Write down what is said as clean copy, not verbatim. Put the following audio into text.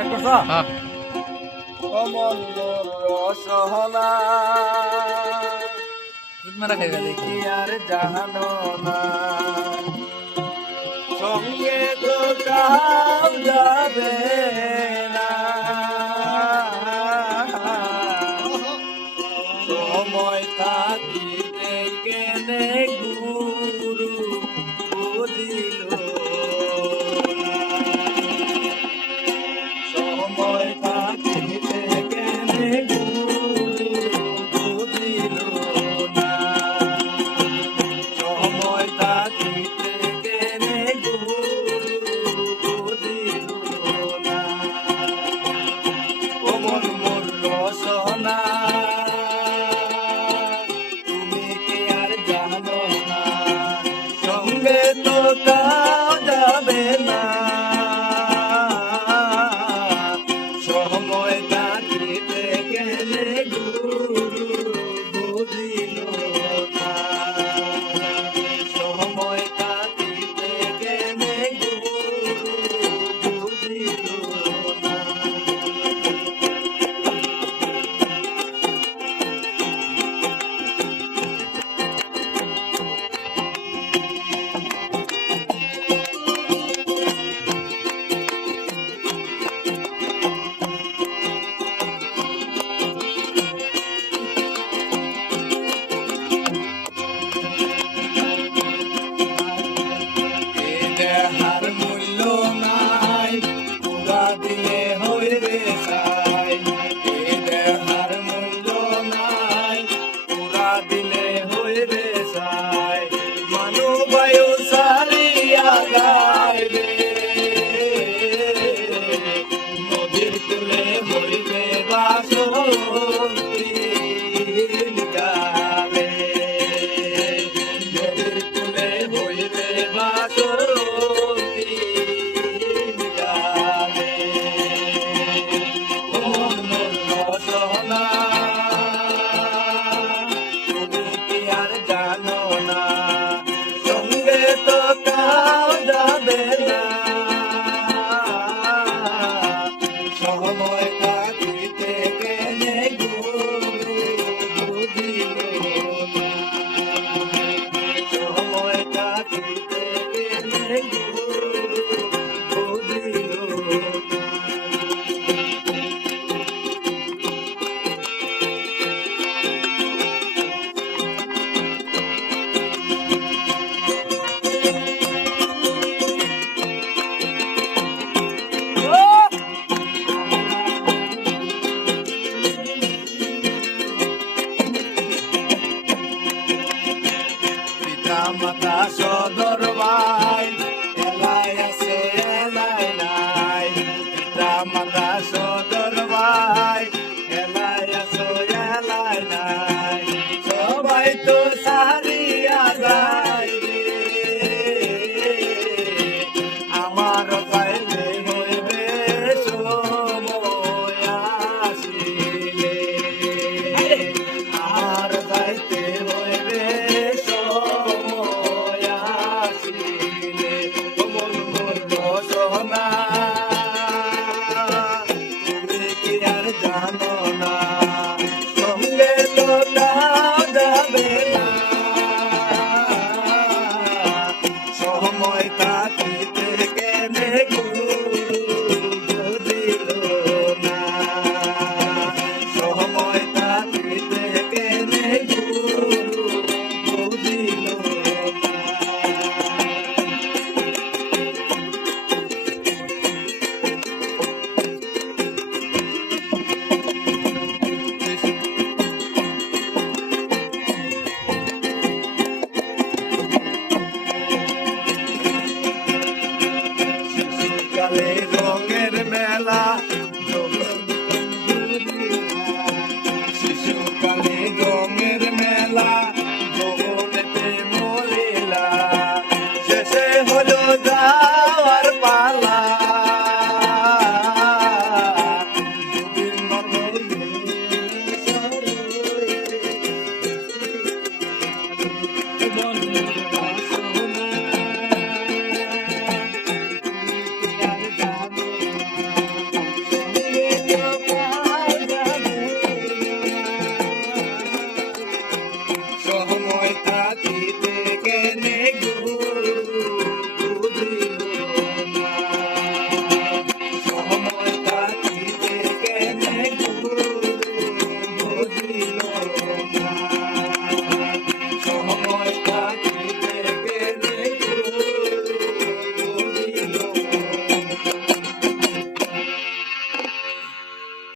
হ্যাঁ অমন রসহলা মারা খাই গেলে কি আর জানো না সঙ্গে তো কাউ যাবে না সময় থাকিতে কেনে গুরু বুঝিল সময় থাকিতে কেনে গুরু বুঝিল না সময় থাকিতে কেনে গুরু বুঝিল না ও মন মোর রসনা তুমি কি আর জানো না সঙ্গে তো কাউ যাবে না সময় থাকিতে গেলে গুরু বুঝিল না সময় থাকিতে গেলে গুরু বুঝিল না দেহার মূল্য নাই পুরা দিলে হইবে চাই দেহার মূল্য নাই পুরা দিলে হইবে চাই মানু বায়ু সারিয়া গাইবে নদীর তুলে হইবে বাসন্তী গালে নদীর তুলে হইবে বাসন্তী গালে ও মন রসনা তুমি কি আর জানো না সঙ্গে তো কাউ যাবে না সময় থাকিতে গেলে গুরু বুঝিল না সময় থাকিতে গেলে গুরু বুঝিল না পিতা মাতা সদর ভাই এলাই আছে এলাই নাই পিতা মাতা সদর ভাই এলাই আছে এলাই নাই সবাই তো সারিয়া যায় আমার পাইলে হইবে সময় আসিলে আর যাইতে হইবে সময় আসিলে মন মোর রসনা তুমি কি আর জানো না সঙ্গে তো কাউ যাবে না সময় থাকিতে কেনে গুরু বুঝিল না সময় থাকিতে কেনে গুরু বুঝিল না শিশুকালে রঙের মেলা